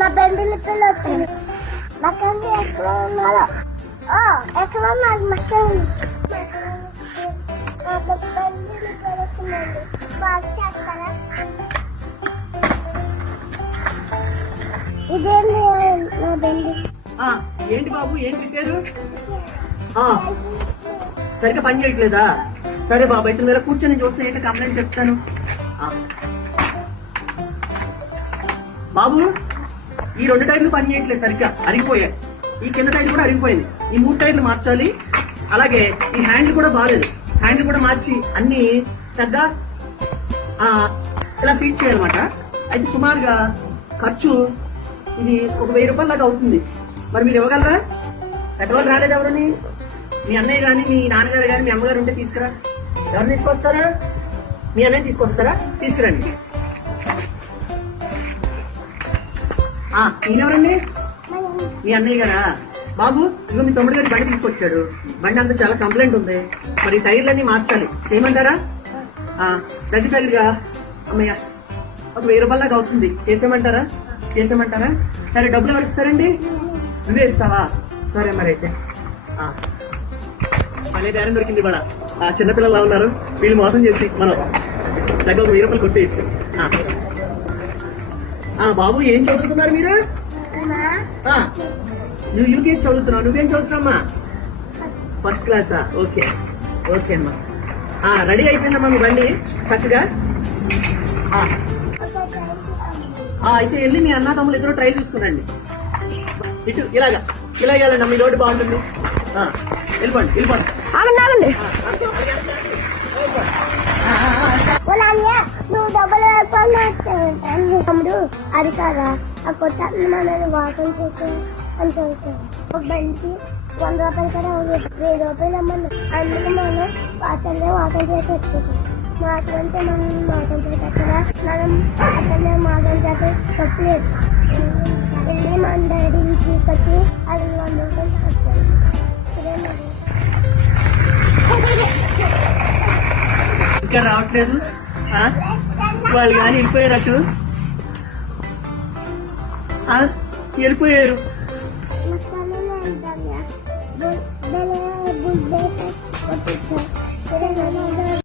నా బెండలు పిల్ల వచ్చింది. మక్కండి ఎక్కడ ఉన్నారో ఎక్కడ ఉన్నారు మక్కండి. బెండలు పిల్ల వచ్చిందండి. బాగా చేస్తారా? ఇదేంటి నా బెండి? ఏంటి బాబు ఏం పెట్టారు? సరిగ్గా పని చేయట్లేదా? సరే బాబు అయితే మీరు కూర్చొని చూస్తే ఏంటో కంప్లైంట్ చెప్తాను. బాబు ఈ 2 టైర్లు పని చేయట్లేదు, సరిగ్గా అరిగిపోయాయి. ఈ కింద టైర్లు కూడా అరిగిపోయింది. ఈ 3 టైర్లు మార్చాలి. అలాగే ఈ హ్యాండిల్ కూడా బాగాలేదు. హ్యాండిల్ కూడా మార్చి అన్ని చక్కగా ఇలా ఫీట్ చేయాలన్నమాట. అయితే సుమారుగా ఖర్చు ఇది ఒక 1000 రూపాయల దాకా అవుతుంది. మరి మీరు ఇవ్వగలరా? పెద్దవాళ్ళు రాలేదు ఎవరని? మీ అన్నయ్య గాని మీ నాన్నగారు గాని మీ అమ్మగారు ఉంటే తీసుకురా. ఎవరిని తీసుకొస్తారా? మీ అన్నయ్య తీసుకొస్తారా? తీసుకురండి. ఈయనెవరండి? మీ అన్నయ్య గారా? బాబు ఇదిగో మీ తమ్ముడు గారి బండి తీసుకొచ్చాడు. బండి అంతా చాలా కంప్లైంట్ ఉంది. మరి టైర్లన్నీ మార్చాలి, చేయమంటారా? దగ్గరగా అమ్మయ్య ఒక 1000 రూపాయల దాకా అవుతుంది. చేసేయమంటారా? సరే డబ్బులు ఎవరు ఇస్తారండి? నువ్వే ఇస్తావా? సరే మరి అయితే మళ్ళీ బేరం దొరికింది కూడా. చిన్నపిల్లలు ఉన్నారు, వీళ్ళు మోసం చేసి మనం చక్కగా 1000 రూపాయలు కొట్టేయచ్చు. బాబు ఏం చదువుతున్నారు మీరు? నువ్వు యూకేజీ చదువుతున్నావు. నువ్వేం చదువుతున్నామ్మా? ఫస్ట్ క్లాసా? ఓకే అమ్మా. రెడీ అయిపోయిందమ్మా మీ బండి చక్కగా. అయితే వెళ్ళి మీ అన్న తమ్ములు ఇద్దరు ట్రై చూసుకునండి. ఇటు ఇలాగా వెళ్ళండి. మీ రోడ్డు బాగుంటుంది. వెళ్ళిపోండి. నువ్వు డబ్బులు తమ్ముడు అది కాదా ఆ కొత్త మనల్ని వాకం చేసే అని చదువుతాను. ఒక బండికి 100 రూపాయలు కదా 1000 రూపాయలు అమ్మను. అందుకు మనం వాకం చేసి వచ్చేసాం. అటువంటి మనం మాటలు చేసేక్కడ మనం అతనే మాటలు చేస్తే తప్పలేదు. వెళ్ళి మన డాడీని తీసుకొచ్చి అది 100 రూపాయలు వస్తాయి. ఇంకా రావట్లేదు వాళ్ళు కానీ వెళ్ళిపోయారు. అటు వెళ్ళిపోయారు.